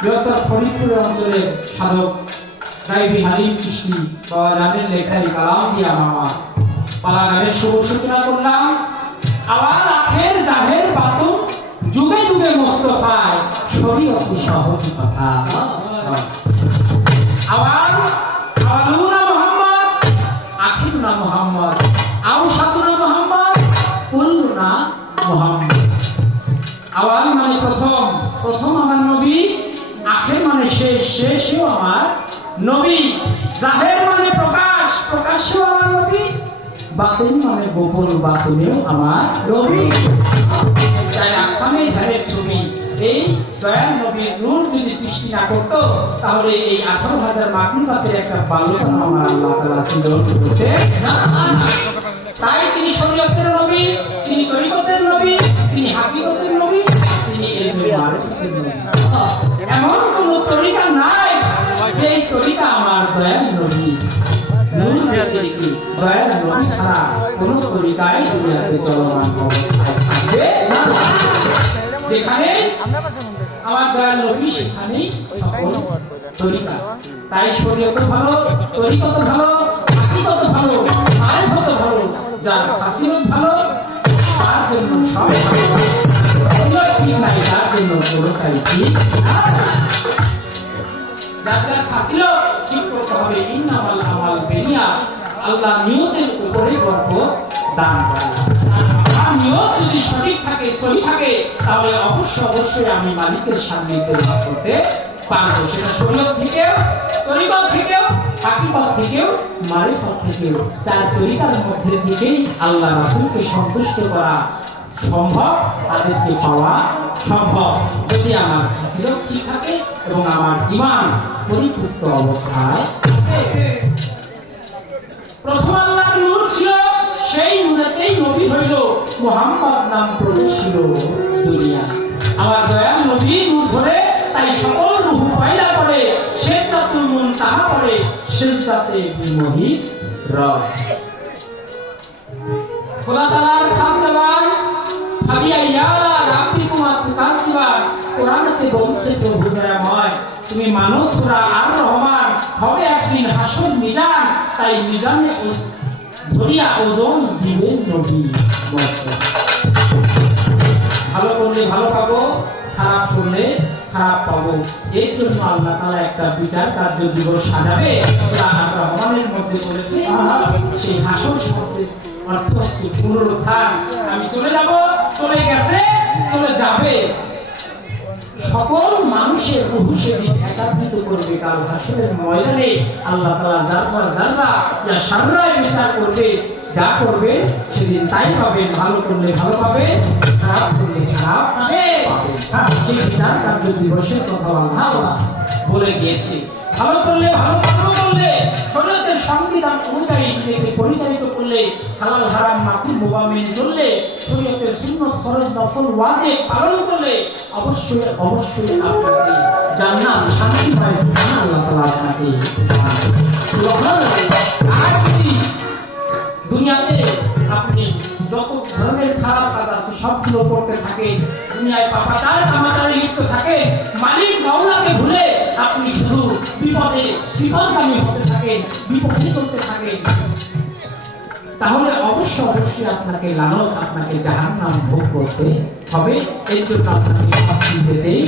বৃহত্তর ফরিদপুরের অঞ্চলে সাধক রাইবি হারিম চিশতি বাবা জানেন লেখাই কালাম দিয়া মামা পালাগানের শুভ সূচনা করলাম। আবার আখের রসুলে মোস্তফায় শরীয়তে সহজ কথা আওয়াল আওয়ালুনা মুহাম্মদ আখিরুনা মুহাম্মদ আওসাতুনা মুহাম্মদ কুল্লুনা মুহাম্মদ আওয়াল মানে প্রথম প্রথম আমার নবী আখির মানে শেষ শেষও আমার নবী জাহের মানে প্রকাশ প্রকাশও আমার নবী বাতিন মানে গোপন বাতিনেও আমার নবী তাই আসামে ধারের ছবি এই দয়াল নবীর নূর যদি সৃষ্টি না করতো তাহলে এই 18,000 মাখলুকাতের একটা বাল্যকাল আমার আল্লাহ তাআলা সৃজন করতে না তাই তিনি শরীয়তের নবী তিনি তরিকতের নবী তিনি হাকিকতের নবী তিনি ইলমে মারিফতের নবী এমন কোন তরিকা নাই যেই তরিকা আমার দয়াল নবী নূর তরিকা দয়াল নবী ছাড়া কোন তরিকায় দুনিয়াতে চলমান অবস্থায় থাকবে না যেখানে আমার দয়াল নবী সেখানেই সকল তরিকা তাই শরীয়ত ভালো তরিকত ভালো হাকিকত ভালো মারিফত ভালো যার ফাসিলত ভালো তার জন্য সব ভালো ঠিক নাই তার জন্য পুরোটাই ঠিক যার যার ফাসিলত ঠিক করতে হবে ইন্নামাল আমাল বিনিয়াত আল্লাহ নিয়তের উপরে বরকত দান করেন আর নিয়ত যদি সঠিক থাকে সহি থাকে তাহলে অবশ্যই আমি মালিকের সামনে দোয়া করতে পারবো সেটা শরীয়ত থেকেও তরিকত থেকেও হাকিকত থেকেও মারিফত থেকেও চার তরিকার মধ্যে থেকেই আল্লাহ রাসূলকে সন্তুষ্ট করা সম্ভব তাদেরকে পাওয়া সম্ভব যদি আমার ফাসিলত ঠিক থাকে এবং আমার ঈমান পরিপূর্ণ অবস্থায় প্রথম আল্লাহর নূর ছিল সেই নূরেতেই নবী হইল মুহাম্মদ নাম প্রবেশিল দুনিয়া আমার দয়াল নবী নূর ধরে তাই সকল রূহ পয়দা করে সিদরাতুল মুনতাহা করে সিজদাতে বিমোহিত রব খোদা তাআলার খামদান ফাবিয়া ইয়া রাব্বিকুমা তুকাসিবান কোরআনেতে বলছে প্রভু দয়াময় তুমি মানো সূরা আর রহমান হবে একদিন হাসর মিজান তাই মিজানে ধরিয়া ওজন দিবেন নবী ভালো করলে ভালো পাবো খারাপ করলে খারাপ পাবো এর জন্য আল্লাহ তাআলা একটা বিচার কার্য দিবস সাজাবে সূরা আর রহমানের মধ্যে বলেছে সেই হাসর শব্দের অর্থ হচ্ছে পুনরুত্থান আমি চলে যাব চলে গেছে চলে যাবে সকল মানুষের রূহ সেদিন একত্রিত করবে কাল হাসরের ময়দানে আল্লাহ তাআলা যাররা যাররা যা সাররায় বিচার করবে যা করবে সেদিন তাই পাবে ভালো করলে ভালো পাবে খারাপ করলে খারাপ পাবে সেই বিচার কার্য দিবসের কথা আল্লাহ বলে গিয়েছে ভালো করলে ভালো কর্ম করলে শরীয়তের সংবিধান অনুযায়ী নিজেকে পরিচালিত করলে হালাল হারাম মাকরুহ মুবাহ মেনে চললে শরীয়তের সুন্নাত ফরজ নফল ওয়াজিব পালন করলে অবশ্যই আপনাকে জান্নাত শান্তি পায় আল্লাহ তাআলা আপনাকে সুবহানাল্লাহ আর যদি দুনিয়াতে আপনি যত ধরনের খারাপ কাজ আছে সবগুলো করতে থাকেন দুনিয়ায় পাপাচার কামাচারে লিপ্ত থাকে মালিক মাওলাকে ভুলে আপনি শুধু বিপদগামী হতে থাকেন বিপদে চলতে থাকেন তাহলে অবশ্যই আপনাকে লানত আপনাকে জাহান্নাম ভোগ করতে হবে এর জন্য আপনাকে শাস্তি পেতেই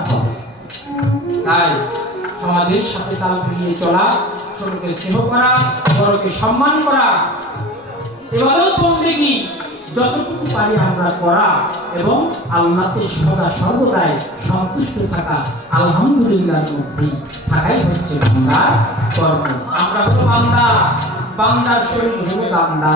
হবে তাই সমাজের সাথে তাল মিলিয়ে চলা ছোটকে স্নেহ করা বড়কে সম্মান করা ইবাদত বন্দেগী যতটুকু পারি আমরা করা এবং আল্লাহকে সদা সর্বদাই সন্তুষ্ট থাকা আলহামদুলিল্লাহর মধ্যে থাকাই হচ্ছে বান্দার কর্ম আমরা হলো বান্দার শরীর হলো বান্দা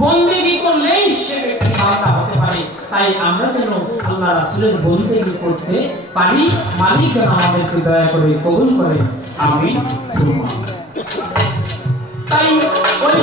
বন্দেগী করলেই সে ব্যক্তি বান্দা হতে পারে তাই আমরা যেন আল্লাহ রাসূলের বন্দেগী করতে পারি মালিক যেন আমাদেরকে দয়া করে কবুল করে আমিন সুবহান তাই ওই